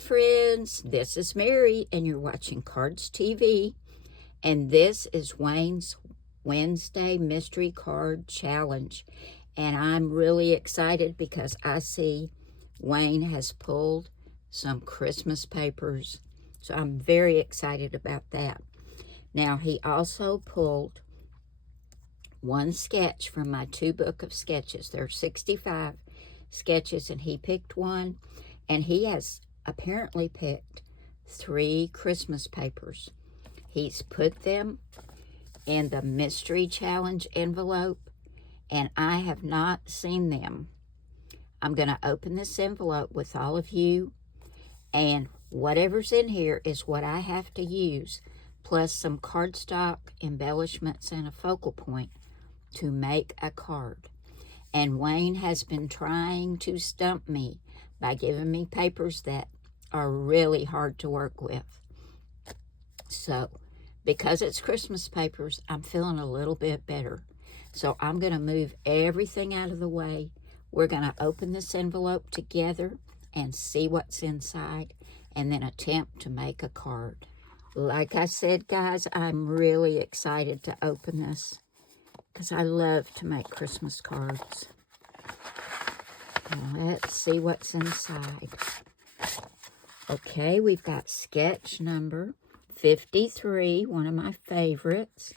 friends, this is Mary and you're watching Cardz TV, and this is Wayne's Wednesday Mystery Card Challenge, and I'm really excited because I see Wayne has pulled some Christmas papers, so I'm very excited about that. Now, he also pulled one sketch from my 2 book of sketches. There are 65 sketches, and he picked one, and he has apparently picked 3 Christmas papers. He's put them in the mystery challenge envelope, and I have not seen them. I'm going to open this envelope with all of you, and whatever's in here is what I have to use, plus some cardstock, embellishments, and a focal point to make a card. And Wayne has been trying to stump me by giving me papers that are really hard to work with. So, because it's Christmas papers, I'm feeling a little bit better. So I'm going to move everything out of the way. We're going to open this envelope together and see what's inside, and then attempt to make a card. Like I said, guys, I'm really excited to open this because I love to make Christmas cards. Now, let's see what's inside. Okay, we've got sketch number 53, one of my favorites.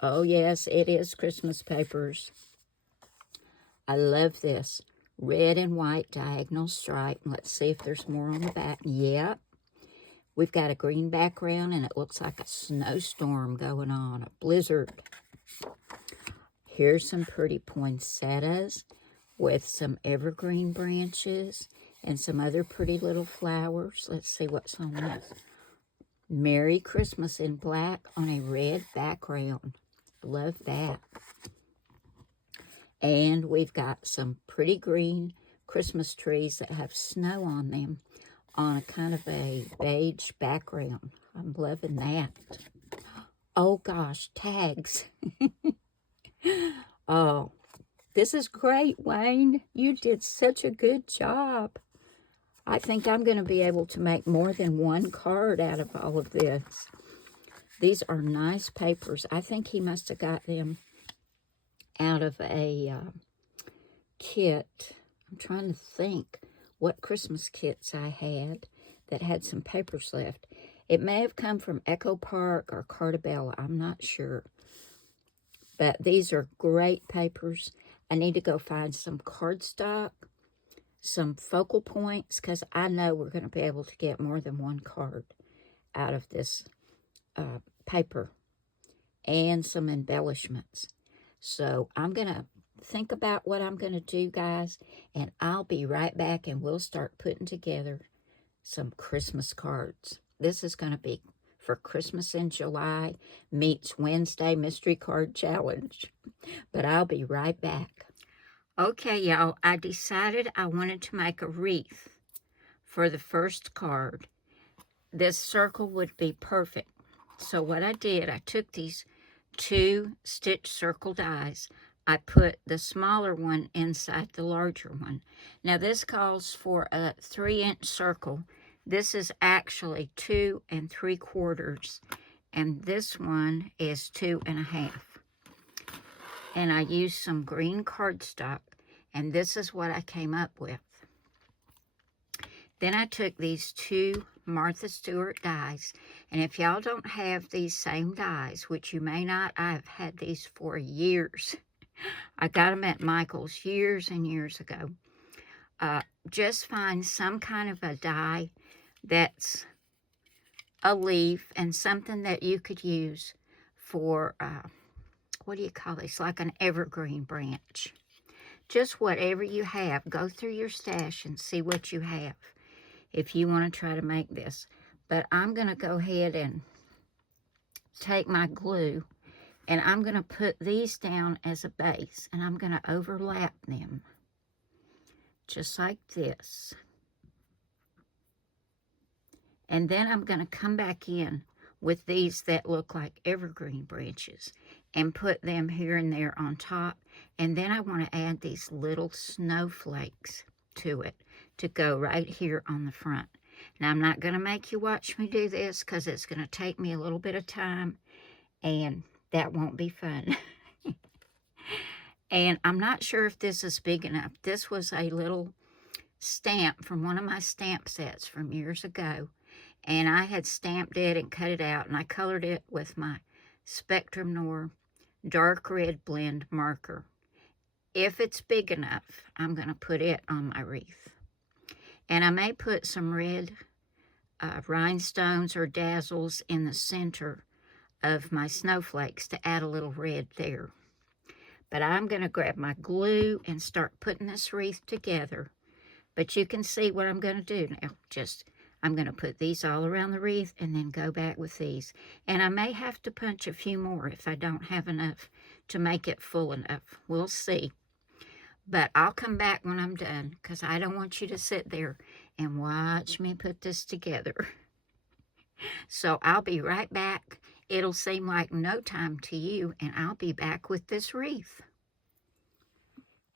Oh, yes, it is Christmas papers. I love this. Red and white diagonal stripe. Let's see if there's more on the back. Yep. We've got a green background, and it looks like a snowstorm going on, a blizzard. Here's some pretty poinsettias with some evergreen branches and some other pretty little flowers. Let's see what's on this. Merry Christmas in black on a red background. Love that. And we've got some pretty green Christmas trees that have snow on them on a kind of a beige background. I'm loving that. Oh gosh, tags. Oh, this is great, Wayne. You did such a good job. I think I'm going to be able to make more than one card out of all of this. These are nice papers. I think he must have got them out of a kit. I'm trying to think what Christmas kits I had that had some papers left. It may have come from Echo Park or Cartabella. I'm not sure. But these are great papers. I need to go find some cardstock, some focal points, because I know we're going to be able to get more than one card out of this paper, and some embellishments. So I'm going to think about what I'm going to do, guys, and I'll be right back, and we'll start putting together some Christmas cards. This is going to be for Christmas in July meets Wednesday Mystery Card Challenge. But I'll be right back. Okay, y'all, I decided I wanted to make a wreath for the first card. This circle would be perfect. So what I did, I took these 2 stitch circle dies. I put the smaller one inside the larger one. Now this calls for a 3-inch circle. This is actually 2 3/4, and this one is 2 1/2. And I used some green cardstock, and this is what I came up with. Then I took these 2 Martha Stewart dies, and if y'all don't have these same dies, which you may not, I've had these for years. I got them at Michael's years and years ago. Just find some kind of a die that's a leaf and something that you could use for, what do you call this? Like an evergreen branch. Just whatever you have. Go through your stash and see what you have if you want to try to make this. But I'm going to go ahead and take my glue, and I'm going to put these down as a base, and I'm going to overlap them just like this. And then I'm going to come back in with these that look like evergreen branches and put them here and there on top. And then I want to add these little snowflakes to it to go right here on the front. Now, I'm not going to make you watch me do this because it's going to take me a little bit of time, and that won't be fun. And I'm not sure if this is big enough. This was a little stamp from one of my stamp sets from years ago, and I had stamped it and cut it out, and I colored it with my Spectrum Noir dark red blend marker. If it's big enough, I'm going to put it on my wreath. And I may put some red rhinestones or dazzles in the center of my snowflakes to add a little red there. But I'm going to grab my glue and start putting this wreath together. But you can see what I'm going to do now. I'm going to put these all around the wreath and then go back with these. And I may have to punch a few more if I don't have enough to make it full enough. We'll see. But I'll come back when I'm done because I don't want you to sit there and watch me put this together. So I'll be right back. It'll seem like no time to you, and I'll be back with this wreath.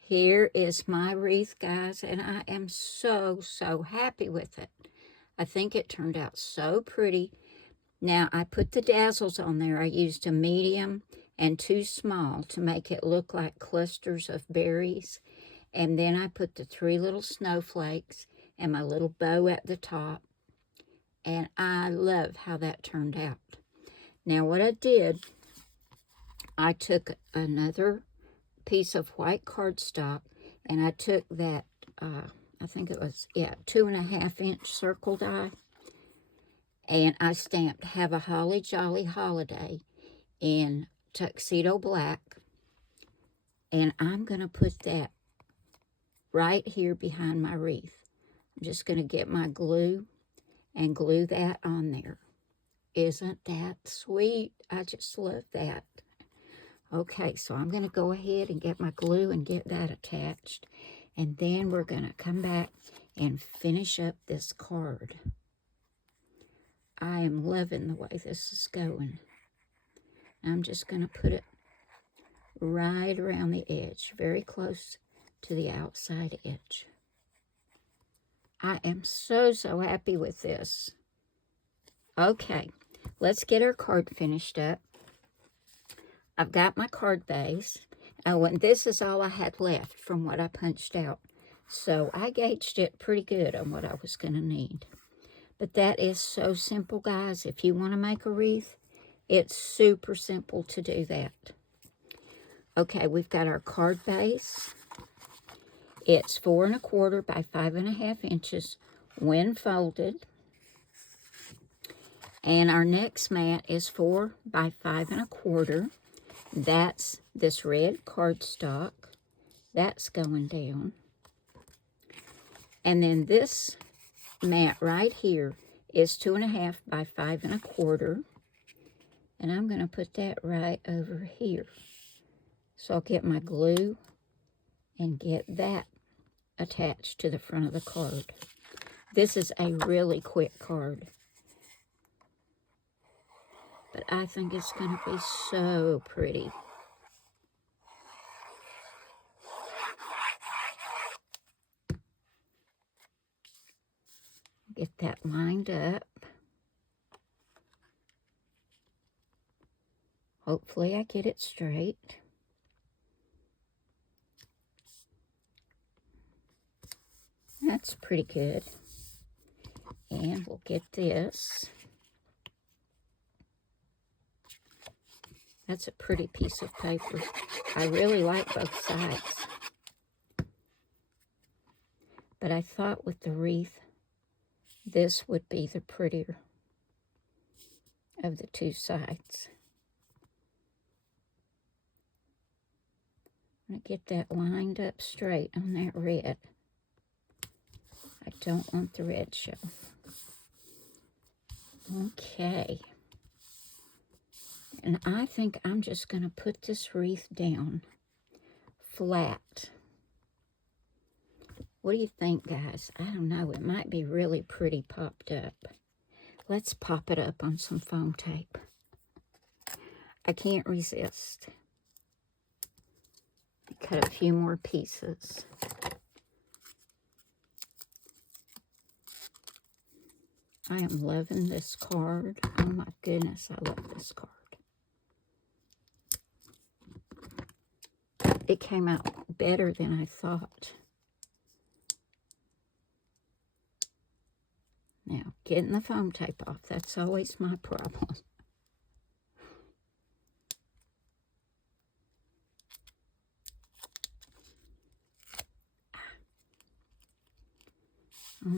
Here is my wreath, guys, and I am so, so happy with it. I think it turned out so pretty. Now, I put the dazzles on there. I used a medium and 2 small to make it look like clusters of berries. And then I put the 3 little snowflakes and my little bow at the top. And I love how that turned out. Now, what I did, I took another piece of white cardstock, and I took that, I think it was, 2.5-inch circle die, and I stamped "Have a Holly Jolly Holiday" in tuxedo black, and I'm going to put that right here behind my wreath. I'm just going to get my glue and glue that on there. Isn't that sweet? I just love that. Okay, so I'm going to go ahead and get my glue and get that attached. And then we're going to come back and finish up this card. I am loving the way this is going. I'm just going to put it right around the edge, very close to the outside edge. I am so, so happy with this. Okay, let's get our card finished up. I've got my card base. Oh, and this is all I had left from what I punched out. So I gauged it pretty good on what I was going to need. But that is so simple, guys. If you want to make a wreath, it's super simple to do that. Okay, we've got our card base. It's 4 1/4 by 5.5 inches when folded. And our next mat is 4 by 5 1/4. That's this red cardstock. That's going down. And then this mat right here is 2.5 by 5 1/4. And I'm going to put that right over here. So I'll get my glue and get that attached to the front of the card. This is a really quick card. But I think it's going to be so pretty. Get that lined up. Hopefully I get it straight. That's pretty good. And we'll get this. That's a pretty piece of paper. I really like both sides. But I thought with the wreath, this would be the prettier of the 2 sides. I'm going to get that lined up straight on that red. I don't want the red show. Okay. And I think I'm just going to put this wreath down flat. What do you think, guys? I don't know. It might be really pretty popped up. Let's pop it up on some foam tape. I can't resist. Cut a few more pieces. I am loving this card. Oh my goodness, I love this card. It came out better than I thought. Now, getting the foam tape off, that's always my problem.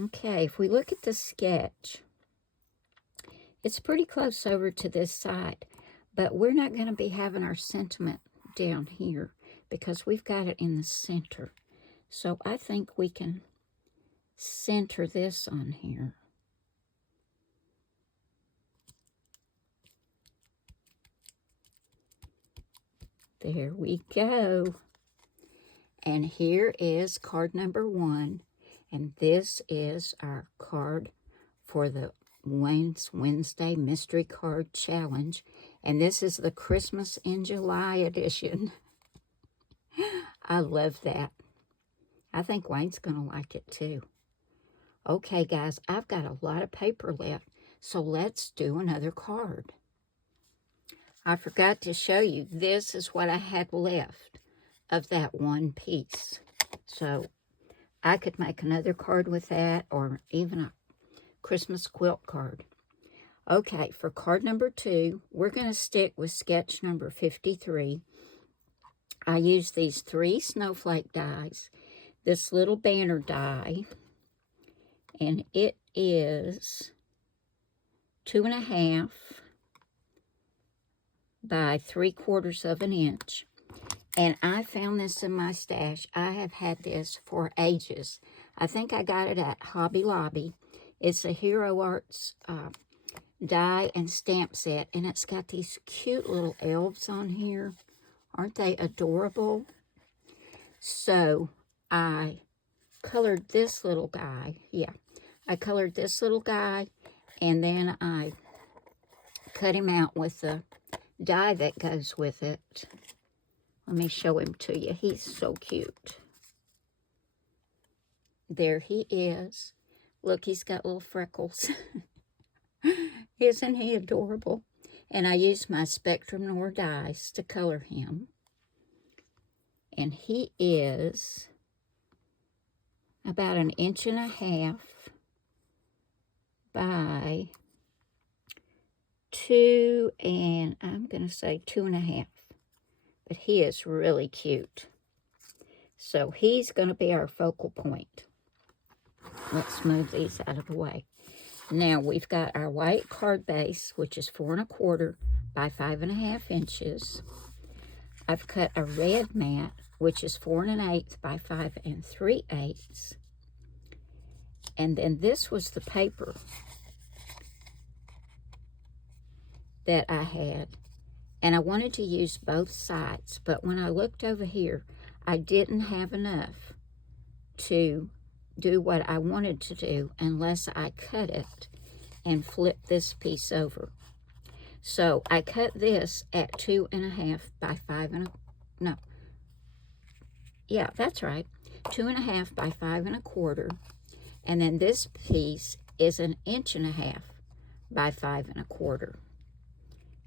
Okay, if we look at the sketch, it's pretty close over to this side, but we're not going to be having our sentiment down here because we've got it in the center. So I think we can center this on here. There we go. And here is card number 1. And this is our card for the Wayne's Wednesday Mystery Card Challenge. And this is the Christmas in July edition. I love that. I think Wayne's going to like it too. Okay, guys, I've got a lot of paper left, so let's do another card. I forgot to show you, this is what I had left of that one piece. So I could make another card with that, or even a Christmas quilt card. Okay, for card number 2, we're going to stick with sketch number 53. I used these 3 snowflake dies, this little banner die, and it is 2.5 by 3/4 of an inch. And I found this in my stash. I have had this for ages. I think I got it at Hobby Lobby. It's a Hero Arts die and stamp set, and it's got these cute little elves on here. Aren't they adorable? So I colored this little guy. Yeah, I colored this little guy, and then I cut him out with the die that goes with it. Let me show him to you. He's so cute. There he is. Look, he's got little freckles. Isn't he adorable? And I used my Spectrum Noir dies to color him. And he is about 1.5 inches by 2, and I'm going to say 2.5. But he is really cute. So he's going to be our focal point. Let's move these out of the way. Now we've got our white card base, which is 4.25 by 5.5 inches. I've cut a red mat, which is 4.125 by 5 3/8. And then this was the paper that I had. And I wanted to use both sides, but when I looked over here, I didn't have enough to do what I wanted to do unless I cut it and flip this piece over. So I cut this at 2.5 by 5 no. Yeah, that's right. 2.5 by 5 1/4. And then this piece is 1.5 inches by 5 1/4.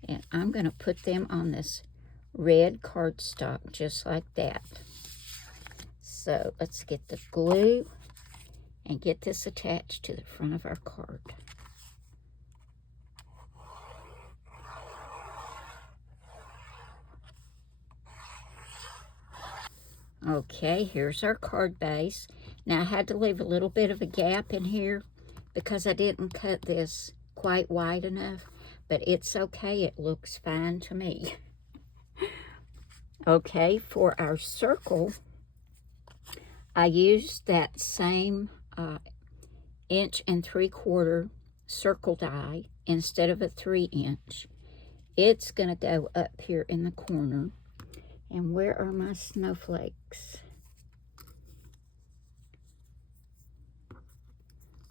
And I'm going to put them on this red cardstock just like that. So let's get the glue and get this attached to the front of our card. Okay, here's our card base. Now I had to leave a little bit of a gap in here because I didn't cut this quite wide enough. But it's okay, it looks fine to me. Okay, for our circle, I used that same 1 3/4 circle die instead of a 3-inch. It's going to go up here in the corner. And where are my snowflakes?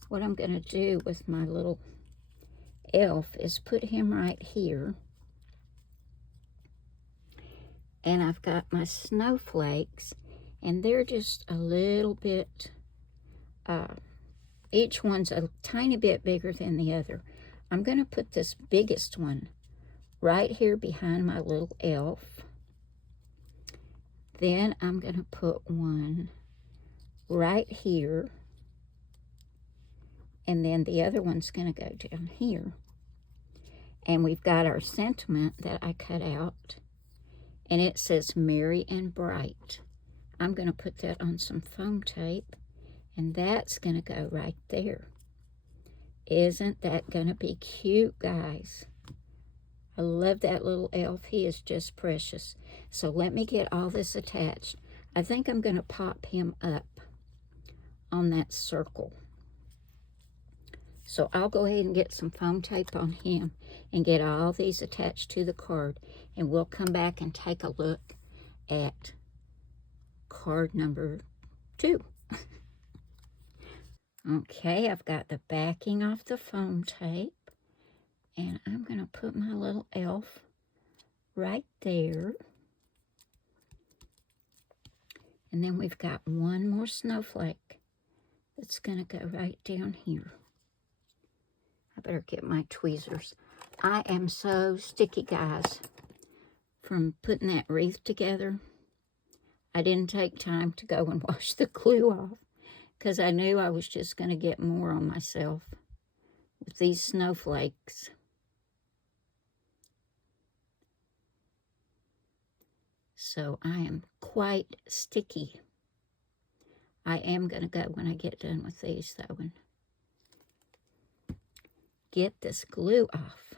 What I'm going to do with my little elf is put him right here. And I've got my snowflakes, and they're just a little bit each one's a tiny bit bigger than the other. I'm going to put this biggest one right here behind my little elf. Then I'm going to put one right here. And then the other one's going to go down here. And we've got our sentiment that I cut out. And it says merry and bright. I'm going to put that on some foam tape. And that's going to go right there. Isn't that going to be cute, guys? I love that little elf. He is just precious. So let me get all this attached. I think I'm going to pop him up on that circle. So I'll go ahead and get some foam tape on him and get all these attached to the card. And we'll come back and take a look at card number 2. Okay, I've got the backing off the foam tape. And I'm going to put my little elf right there. And then we've got one more snowflake that's going to go right down here. I better get my tweezers. I am so sticky, guys, from putting that wreath together. I didn't take time to go and wash the glue off because I knew I was just going to get more on myself with these snowflakes. So I am quite sticky. I am going to go when I get done with these, though, and get this glue off.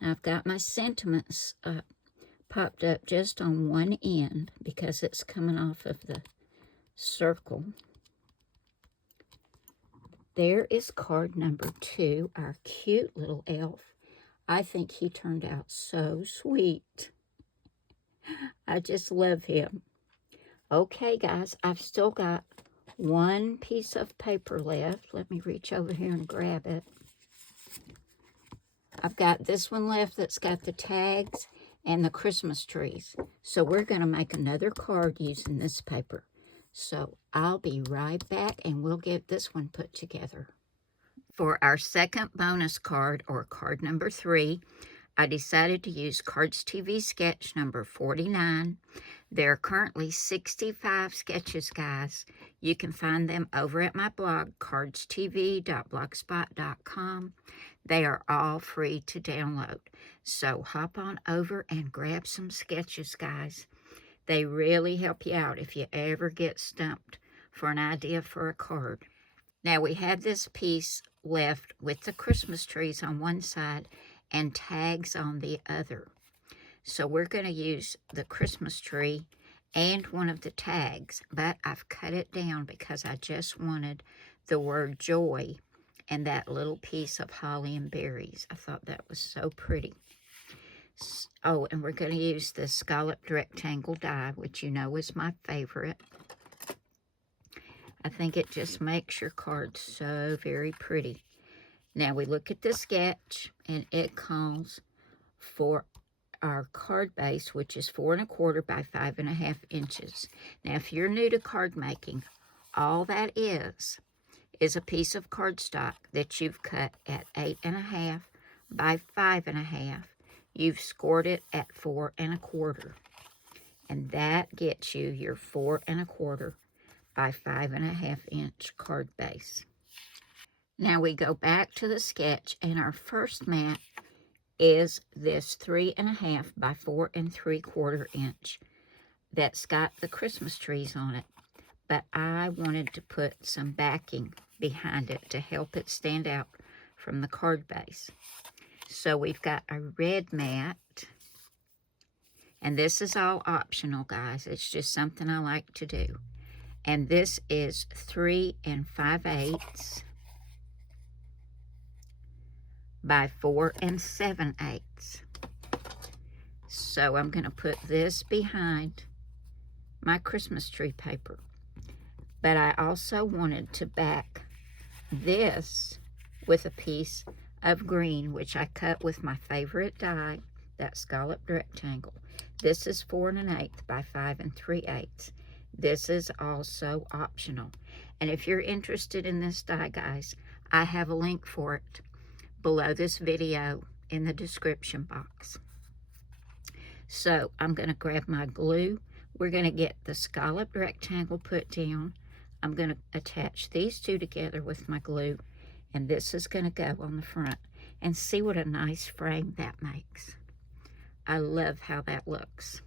Now I've got my sentiments popped up just on one end because it's coming off of the circle. There is card number 2, our cute little elf. I think he turned out so sweet. I just love him. Okay, guys, I've still got one piece of paper left. Let me reach over here and grab it. I've got this one left that's got the tags and the Christmas trees. So we're going to make another card using this paper. So I'll be right back and we'll get this one put together. For our second bonus card, or card number 3, I decided to use Cardz TV sketch number 49. There are currently 65 sketches, guys. You can find them over at my blog, cardztv.blogspot.com. They are all free to download. So hop on over and grab some sketches, guys. They really help you out if you ever get stumped for an idea for a card. Now we have this piece left with the Christmas trees on one side and tags on the other. So we're going to use the Christmas tree and one of the tags, but I've cut it down because I just wanted the word joy and that little piece of holly and berries. I thought that was so pretty. Oh, and we're going to use the Scalloped rectangle die, which you know is my favorite. I think it just makes your card so very pretty. Now we look at the sketch, and it calls for our card base, which is 4 1/4 by 5 1/2 inches. Now, if you're new to card making, all that is a piece of cardstock that you've cut at 8 1/2 by 5 1/2. You've scored it at 4 1/4. And that gets you your 4 1/4 by 5 1/2 inch card base. Now we go back to the sketch, and our first mat is this 3 1/2 by 4 3/4 inch that's got the Christmas trees on it. But I wanted to put some backing behind it to help it stand out from the card base. So we've got a red mat, and this is all optional, guys. It's just something I like to do. And this is 3 5/8 by 4 7/8. So I'm going to put this behind my Christmas tree paper. But I also wanted to back this with a piece of green, which I cut with my favorite die, that Scalloped rectangle. This is 4 1/8 by 5 3/8. This is also optional. And if you're interested in this die, guys, I have a link for it below this video in the description box. So I'm going to grab my glue. We're going to get the scalloped rectangle put down. I'm going to attach these two together with my glue, and this is going to go on the front. And see what a nice frame that makes. I love how that looks.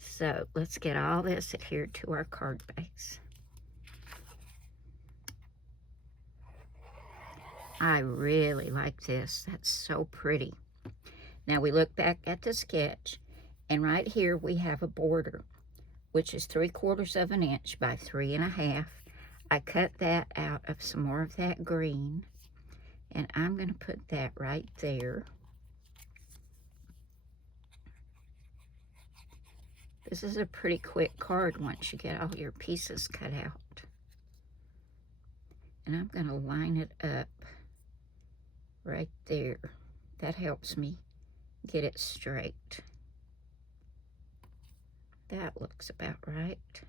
So let's get all this adhered to our card base. I really like this. That's so pretty. Now we look back at the sketch, and right here we have a border, which is 3/4 of an inch by 3 1/2. I cut that out of some more of that green, and I'm going to put that right there. This is a pretty quick card once you get all your pieces cut out. And I'm going to line it up right there. That helps me get it straight. That looks about right.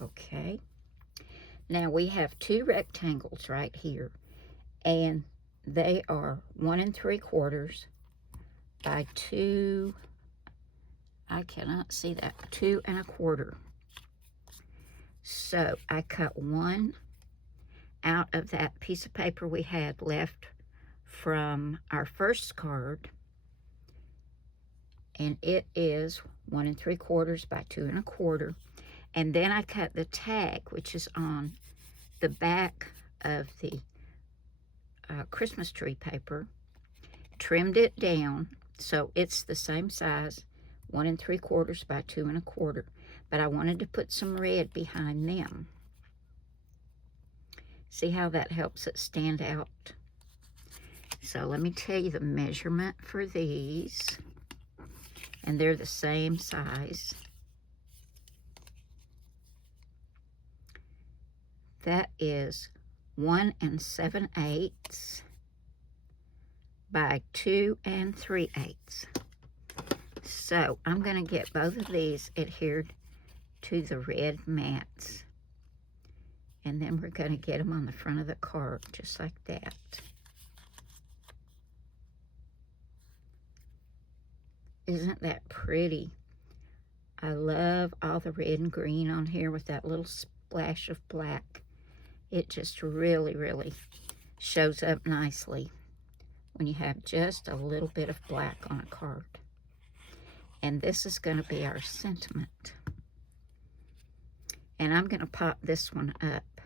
Okay. Now we have two rectangles right here, and they are 1 3/4 by 2, I cannot see that, 2 1/4. So I cut one out of that piece of paper we had left from our first card, and it is 1 3/4 by 2 1/4. And then I cut the tag, which is on the back of the Christmas tree paper, trimmed it down so it's the same size, 1 3/4 by 2 1/4. But I wanted to put some red behind them. See how that helps it stand out? So let me tell you the measurement for these, and they're the same size. That is 1 7/8 by 2 3/8. So I'm going to get both of these adhered to the red mats, and then we're going to get them on the front of the card just like that. Isn't that pretty? I love all the red and green on here with that little splash of black. It just really, really shows up nicely when you have just a little bit of black on a card. And this is going to be our sentiment. And I'm going to pop this one up.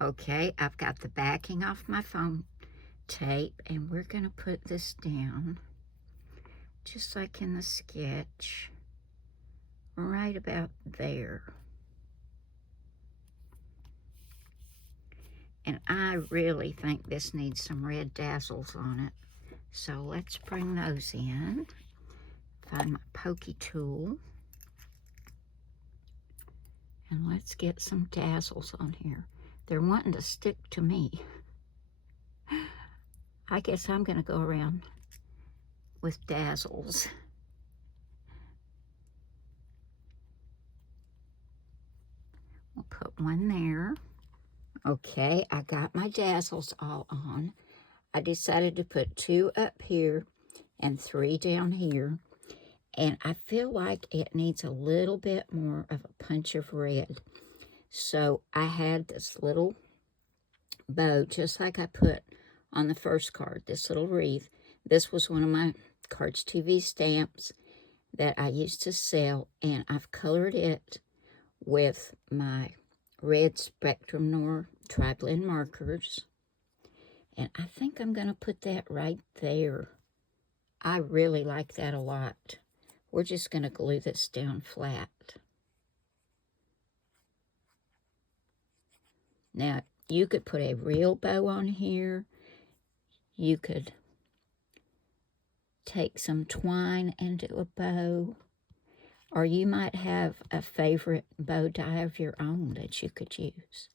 Okay, I've got the backing off my phone tape, and we're going to put this down just like in the sketch, right about there. And I really think this needs some red dazzles on it. So let's bring those in. Find my pokey tool. And let's get some dazzles on here. They're wanting to stick to me. I guess I'm going to go around with dazzles. We'll put one there. Okay, I got my dazzles all on. I decided to put 2 up here and 3 down here. And I feel like it needs a little bit more of a punch of red. So I had this little bow, just like I put on the first card, this little wreath. This was one of my Cardz TV stamps that I used to sell, and I've colored it with my red Spectrum Noir tri-blend markers. And I think I'm going to put that right there. I really like that a lot. We're just going to glue this down flat. Now, you could put a real bow on here. You could take some twine and do a bow. Or you might have a favorite bow die of your own that you could use.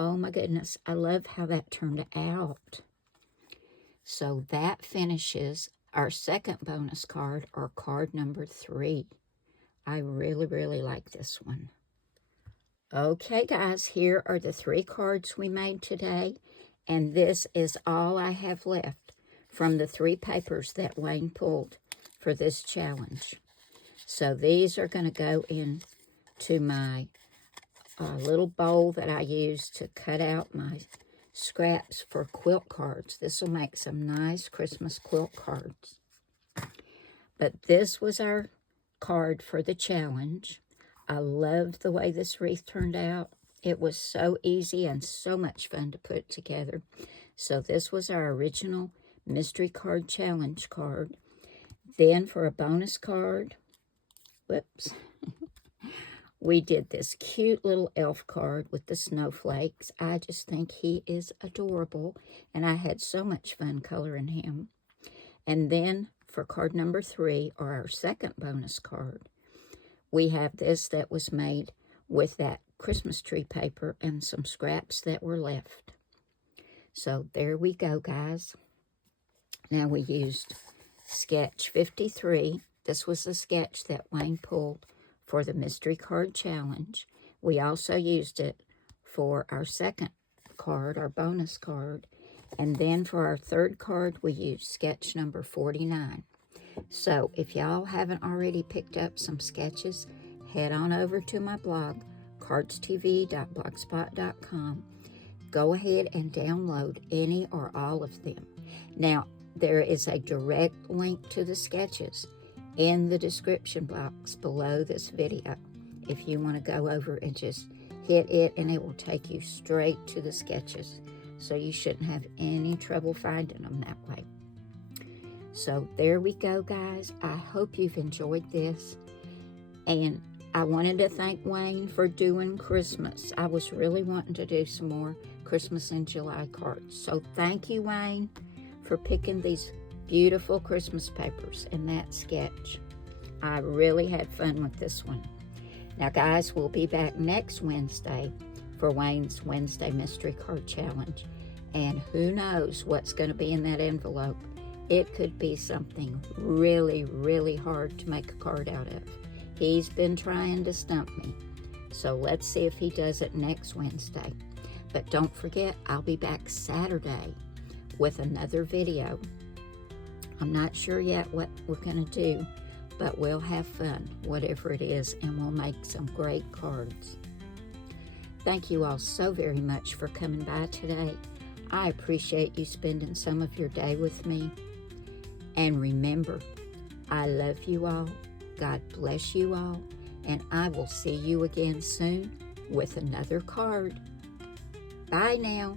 oh my goodness, I love how that turned out. So that finishes our second bonus card, or card number 3. I really, really like this one. Okay, guys, here are the 3 cards we made today, and this is all I have left from the 3 papers that Wayne pulled for this challenge. So these are going to go into my little bowl that I use to cut out my scraps for quilt cards. This will make some nice Christmas quilt cards. But this was our card for the challenge. I loved the way this wreath turned out. It was so easy and so much fun to put together. So this was our original mystery card challenge card. Then for a bonus card, whoops, we did this cute little elf card with the snowflakes. I just think he is adorable, and I had so much fun coloring him. And then for card number 3, or our second bonus card, we have this that was made with that Christmas tree paper and some scraps that were left. So there we go, guys. Now we used sketch 53. This was the sketch that Wayne pulled for the mystery card challenge. We also used it for our second card, our bonus card. And then for our third card, we used sketch number 49. So if y'all haven't already picked up some sketches, head on over to my blog, cardstv.blogspot.com. Go ahead and download any or all of them. Now, there is a direct link to the sketches in the description box below this video. If you want to go over and just hit it, and it will take you straight to the sketches. So you shouldn't have any trouble finding them that way. So there we go, guys. I hope you've enjoyed this. And I wanted to thank Wayne for doing Christmas. I was really wanting to do some more Christmas in July cards. So thank you, Wayne, for picking these beautiful Christmas papers and that sketch. I really had fun with this one. Now, guys, we'll be back next Wednesday for Wayne's Wednesday Mystery Card Challenge. And who knows what's going to be in that envelope. It could be something really, really hard to make a card out of. He's been trying to stump me. So let's see if he does it next Wednesday. But don't forget, I'll be back Saturday with another video. I'm not sure yet what we're going to do, but we'll have fun, whatever it is, and we'll make some great cards. Thank you all so very much for coming by today. I appreciate you spending some of your day with me. And remember, I love you all, God bless you all, and I will see you again soon with another card. Bye now.